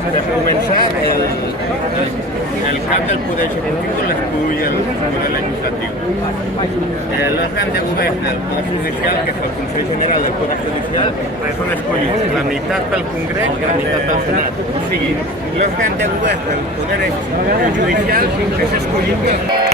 Per començar, el cap del poder executiu l'escull el poder legislatiu. L'òrgan de govern del poder judicial, que és el Consell General del Poder Judicial, són escollits la meitat pel Congrés i la meitat pel Senat. O sigui, l'òrgan de govern del poder judicial és escollit